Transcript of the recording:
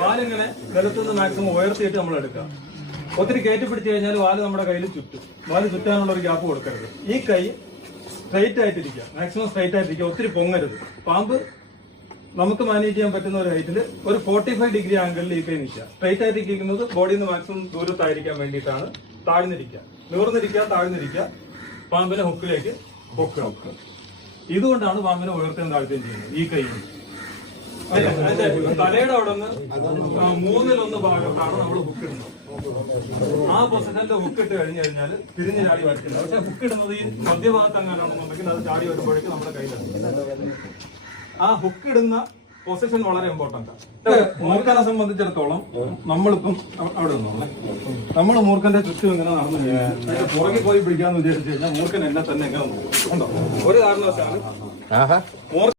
വാലിങ്ങനെ നിലത്തുനിന്ന് maximum ഉയർത്തിയിട്ട് നമ്മൾ എടുക്കുക. ഒത്തിരി കയറ്റി പിടിച്ചു കഴിഞ്ഞാൽ വാല് നമ്മുടെ കയ്യിൽ ചുറ്റും. വാല് ചുറ്റാനുള്ള ഒരു ഗ്യാപ്പ് കൊടുക്കരുത്. ഈ കൈ സ്ട്രൈറ്റ് ആയിട്ടിരിക്കുക, മാക്സിമം സ്ട്രൈറ്റ് ആയിട്ടിരിക്കുക, ഒത്തിരി പൊങ്ങരുത്. പാമ്പ് നമുക്ക് മാനേജ് ചെയ്യാൻ പറ്റുന്ന ഒരു ഹൈറ്റിൽ ഒരു 45 ഡിഗ്രി ആംഗിളിൽ ഈ കൈ നിൽക്കുക. സ്ട്രൈറ്റ് ആയിട്ടിരിക്കുന്നത് ബോഡിയിൽ നിന്ന് മാക്സിമം ദൂരത്തായിരിക്കാൻ വേണ്ടിയിട്ടാണ്. താഴ്ന്നിരിക്കുക, നിവർന്നിരിക്കുക, താഴ്ന്നിരിക്കുക, പാമ്പിനെ ഹുക്കിലേക്ക് പൊക്കുക. ഇതുകൊണ്ടാണ് പാമ്പിനെ ഉയർത്തുകയും താഴ്ത്തുകയും ചെയ്യുന്നത്. ഈ കൈ തലയുടെ അവിടെ നിന്ന് 1/3 ഭാഗത്താണ് നമ്മൾ ഹുക്ക് ഇടുന്നത്. ആ പൊസിഷനിൽ ഹുക്ക് ഇട്ട് കഴിഞ്ഞു കഴിഞ്ഞാൽ തിരിഞ്ഞ് ചാടി വരത്തില്ല. പക്ഷെ ഹുക്ക് ഇടുന്നത് ഈ മധ്യഭാഗത്ത് അങ്ങനെയാണെന്നുണ്ടെങ്കിൽ അത് ചാടി വരുമ്പോഴേക്കും നമ്മുടെ കയ്യിലാണ്. ആ ഹുക്ക് ഇടുന്ന പൊസിഷൻ വളരെ ഇമ്പോർട്ടന്റ് ആണ്. മൂർഖനെ സംബന്ധിച്ചിടത്തോളം നമ്മളിപ്പം അവിടെ നിന്നോളെ, നമ്മൾ മൂർഖന്റെ ചുറ്റും ഇങ്ങനെ നടന്നു കഴിഞ്ഞാൽ പുറകെ പോയി പിടിക്കാന്ന് വിചാരിച്ചു കഴിഞ്ഞാൽ മൂർഖൻ എന്നെ തന്നെ എങ്ങനെ നോക്കും. ഒരു കാരണവശാലും